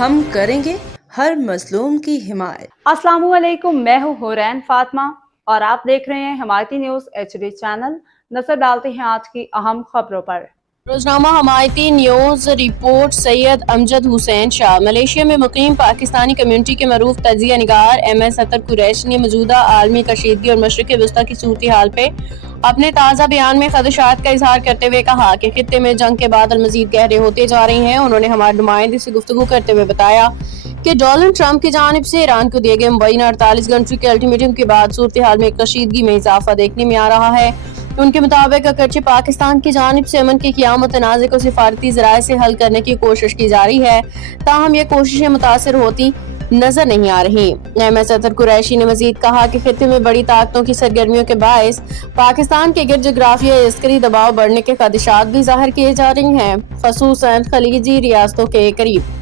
ہم کریں گے ہر مظلوم کی حمایت۔ السلام علیکم، میں ہوں حورین فاطمہ اور آپ دیکھ رہے ہیں حمایتی نیوز HD چینل۔ نظر ڈالتے ہیں آج کی اہم خبروں پر۔ روزنامہ حمایتی نیوز رپورٹ۔ سید امجد حسین شاہ ملیشیا میں مقیم پاکستانی کمیونٹی کے معروف تجزیہ نگار MS اطہر قریشی نے موجودہ عالمی کشیدگی اور مشرق وسطی کی صورتحال پہ اپنے تازہ بیان میں خدشات کا اظہار کرتے ہوئے کہا کہ خطے میں جنگ کے بادل مزید گہرے ہوتے جا رہے ہیں۔ انہوں نے ہمارے نمائندے سے گفتگو کرتے ہوئے بتایا کہ ڈونلڈ ٹرمپ کی جانب سے ایران کو دیے گئے مبینہ 48 گھنٹے کے الٹیمیٹم کے بعد صورتحال میں کشیدگی میں اضافہ دیکھنے میں آ رہا ہے۔ ان کے مطابق اگرچہ پاکستان کی جانب سے امن کے قیام و تنازع کو سفارتی ذرائع سے حل کرنے کی کوشش کی جا رہی ہے، تاہم یہ کوششیں متاثر ہوتی نظر نہیں آ رہی۔ MS اطہر قریشی نے مزید کہا کہ خطے میں بڑی طاقتوں کی سرگرمیوں کے باعث پاکستان کے گرد جغرافیائی عسکری دباؤ بڑھنے کے خدشات بھی ظاہر کیے جا رہے ہیں، خصوصاً خلیجی ریاستوں کے قریب۔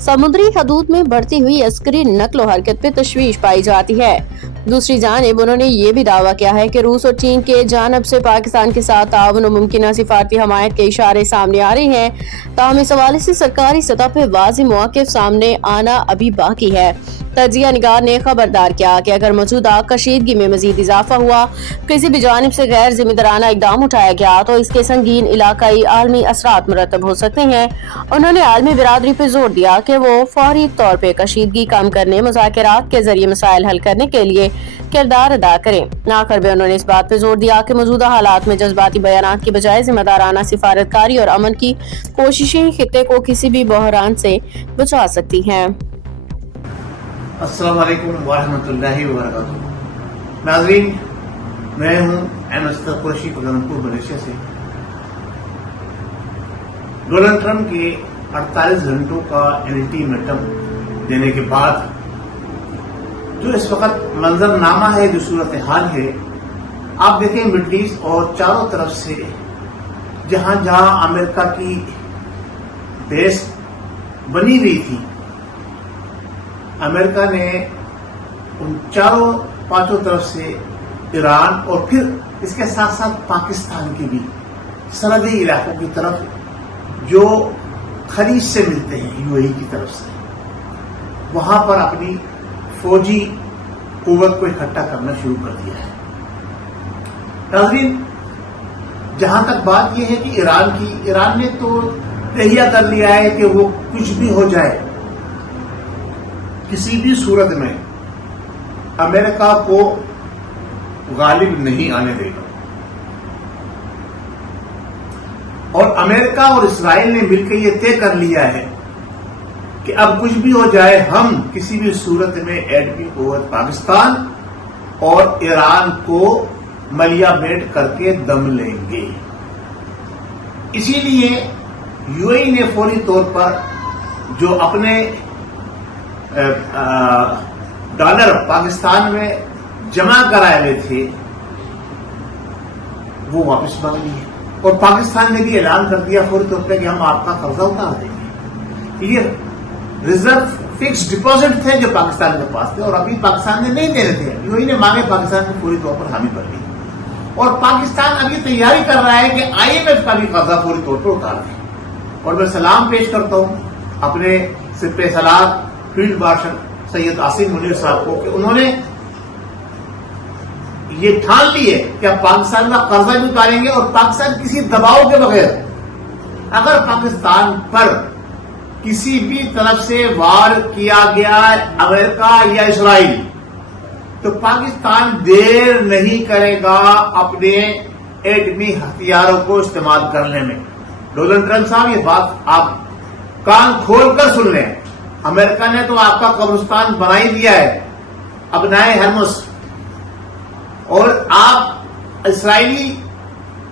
سمندری حدود میں بڑھتی ہوئی عسکری نقل و حرکت پہ تشویش پائی جاتی ہے۔ دوسری جانب انہوں نے یہ بھی دعویٰ کیا ہے کہ روس اور چین کے جانب سے پاکستان کے ساتھ تعاون و ممکنہ سفارتی حمایت کے اشارے سامنے آ رہے ہیں، تاہم اس حوالے سے سرکاری سطح پہ واضح مواقف سامنے آنا ابھی باقی ہے۔ تجزیہ نگار نے خبردار کیا کہ اگر موجودہ کشیدگی میں مزید اضافہ ہوا، کسی بھی جانب سے غیر ذمہ دارانہ اقدام اٹھایا گیا تو اس کے سنگین علاقائی عالمی اثرات مرتب ہو سکتے ہیں۔ انہوں نے عالمی برادری پہ زور دیا کہ وہ فوری طور پہ کشیدگی کم کرنے، مذاکرات کے ذریعے مسائل حل کرنے کے لیے کردار ادا کریں۔ آخر میں انہوں نے اس بات پہ زور دیا کہ موجودہ حالات میں جذباتی بیانات کی بجائے ذمہ دارانہ سفارتکاری اور امن کی کوششیں خطے کو کسی بھی بحران سے بچا سکتی ہیں۔ السلام علیکم ورحمۃ اللہ وبرکاتہ۔ ناظرین، میں ہوں MS اطہر قریشی کوالالمپور ملیشیا سے۔ ڈونلڈ ٹرمپ کے 48 گھنٹوں کا الٹیمیٹم دینے کے بعد جو اس وقت منظرنامہ ہے، جو صورتحال ہے، آپ دیکھیں مڈل ایسٹ اور چاروں طرف سے جہاں جہاں امریکہ کی بیس بنی ہوئی تھی، امریکہ نے ان چاروں پانچوں طرف سے ایران اور پھر اس کے ساتھ ساتھ پاکستان کی بھی سرحدی علاقوں کی طرف جو خلیج سے ملتے ہیں UAE کی طرف سے، وہاں پر اپنی فوجی قوت کو اکٹھا کرنا شروع کر دیا ہے۔ ناظرین، جہاں تک بات یہ ہے کہ ایران نے تو تہیہ کر لیا ہے کہ وہ کچھ بھی ہو جائے، کسی بھی صورت میں امریکہ کو غالب نہیں آنے دے گا، اور امریکہ اور اسرائیل نے مل کے یہ طے کر لیا ہے کہ اب کچھ بھی ہو جائے ہم کسی بھی صورت میں ایٹمی قوت پاکستان اور ایران کو ملیا میٹ کر کے دم لیں گے۔ اسی لیے UAE نے فوری طور پر جو اپنے ڈالر پاکستان میں جمع کرائے ہوئے تھے وہ واپس مانگ لیے، اور پاکستان نے بھی اعلان کر دیا فوری طور پہ کہ ہم آپ کا قرضہ اتار دیں گے۔ یہ ریزرو فکس ڈپازٹ تھے جو پاکستان کے پاس تھے، اور ابھی پاکستان نے نہیں دینے تھے، UAE نے مانگے، پاکستان نے پوری طور پر حامی بن لی، اور پاکستان ابھی تیاری کر رہا ہے کہ IMF کا بھی قرضہ پوری طور پر اتار دیں۔ اور میں سلام پیش کرتا ہوں اپنے سپہ سالار فیلڈ مارشل سید عاصم منیر صاحب کو کہ انہوں نے یہ ٹھان لی ہے کہ اب پاکستان کا قرضہ بھی اتاریں گے، اور پاکستان کسی دباؤ کے بغیر اگر پاکستان پر کسی بھی طرف سے وار کیا گیا امریکہ یا اسرائیل تو پاکستان دیر نہیں کرے گا اپنے ایٹمی ہتھیاروں کو استعمال کرنے میں۔ ڈونلڈ ٹرمپ صاحب، یہ بات آپ کان کھول کر سن لیں، امریکہ نے تو آپ کا قبرستان بنا ہی دیا ہے ابنائے ہرمس، اور آپ اسرائیلی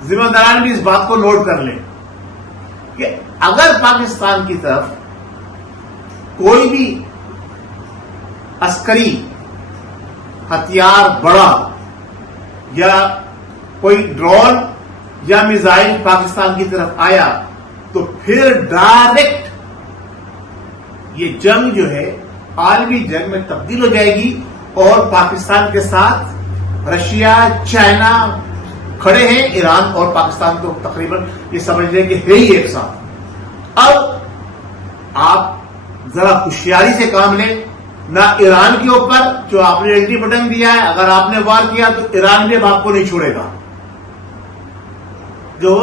ذمہ داران بھی اس بات کو نوٹ کر لیں کہ اگر پاکستان کی طرف کوئی بھی عسکری ہتھیار بڑا یا کوئی ڈرون یا میزائل پاکستان کی طرف آیا تو پھر ڈائریکٹ یہ جنگ جو ہے عالمی جنگ میں تبدیل ہو جائے گی، اور پاکستان کے ساتھ رشیا، چائنا کھڑے ہیں، ایران اور پاکستان کو تقریباً یہ سمجھ لیں کہ ہے ہی ایک ساتھ۔ اب آپ ذرا ہوشیاری سے کام لیں. نہ ایران کے اوپر جو آپ نے اینٹی بٹن دیا ہے، اگر آپ نے وار کیا تو ایران بھی اب آپ کو نہیں چھوڑے گا. جو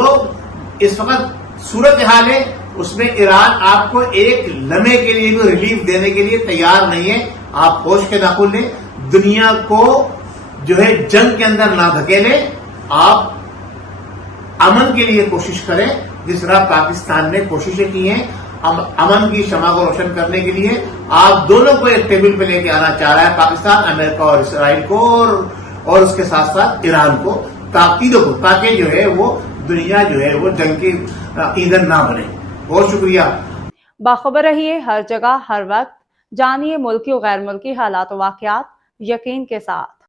اس وقت صورتحال ہے اس میں ایران آپ کو ایک لمحے کے لیے بھی ریلیف دینے کے لیے تیار نہیں ہے. آپ ہوش کے ناخن لیں، دنیا کو جو ہے جنگ کے اندر نہ دھکیلیں. آپ امن کے لیے کوشش کریں جس طرح پاکستان نے کوششیں کی ہیں امن کی شمع کو روشن کرنے کے لیے. آپ دونوں کو ایک ٹیبل پہ لے کے آنا چاہ رہا ہے پاکستان، امریکہ اور اسرائیل کو، اور اس کے ساتھ ساتھ ایران کو، تاکیدوں کو، تاکہ جو ہے وہ دنیا جو ہے وہ جنگ کی ایندھن نہ بنے. بہت شکریہ. باخبر رہیے ہر جگہ ہر وقت. جانیے ملکی و غیر ملکی حالات و واقعات یقین کے ساتھ.